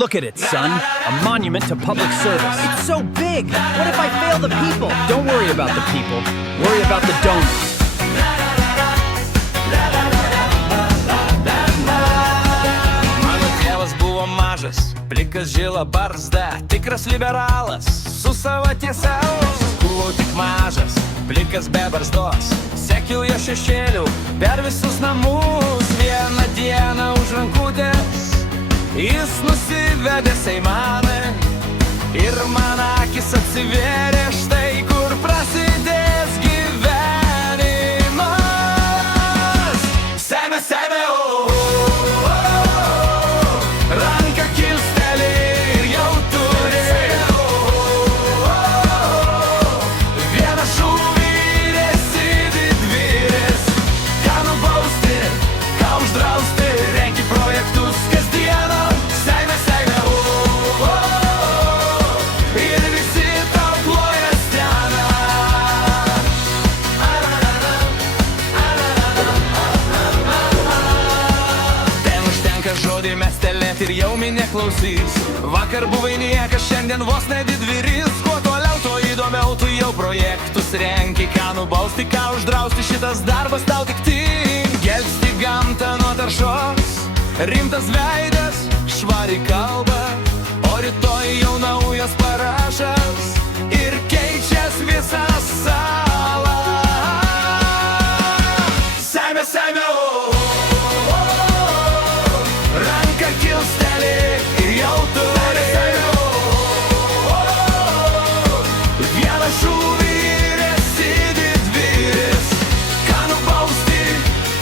Look at it, son. A monument to public service. It's so big! What if I fail the people? Don't worry about the people. Worry about the donors. Mano tėvas buvo mažas, plikas žila barzda, tikras liberalas, su savo tiesa. Buvau tik mažas, plikas be barzdos, sekiau jo šešėlių per visus namus. Vieną dieną už rankutės jis nusivedė Seimaną ir man akis atsivėrė, štai kur prasidės gyvenimas. Seime, seime, ranką kilsteli ir jau turi vieną šūvį ir esi didvyris. Ką nubausti, ką uždrausti, renki projektus kasdieną. Seime, seime, ir visi tau ploja steną. Ten užtenka žodį mestelėt ir jau minė klausys. Vakar buvai niekas, šiandien vos ne didvyris. Kuo toliau, tuo įdomiau, tu jau projektus renki. Ką nubausti, ką uždrausti, šitas darbas tau tik tik. Gelbsti gamtą nuo taršos, rimtas veidas, švari kalba. O rytoj jau naujas parašas ir keičias visą salą. Seime, seime, ranką kilsteli ir jau turi vieną šūvį ir esi didvyris. Ką nubausti,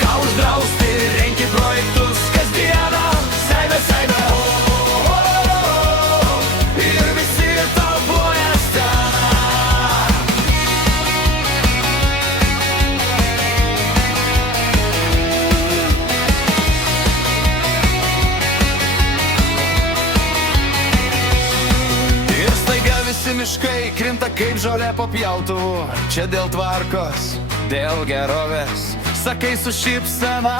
ką uždrausti, renki projektus kasdieną. Seime, seime, ir visi tau ploja steną. Ir staiga visi miškai krinta kaip žolė po pjautuvų. Čia dėl tvarkos, dėl gerovės, sakai su šypsena.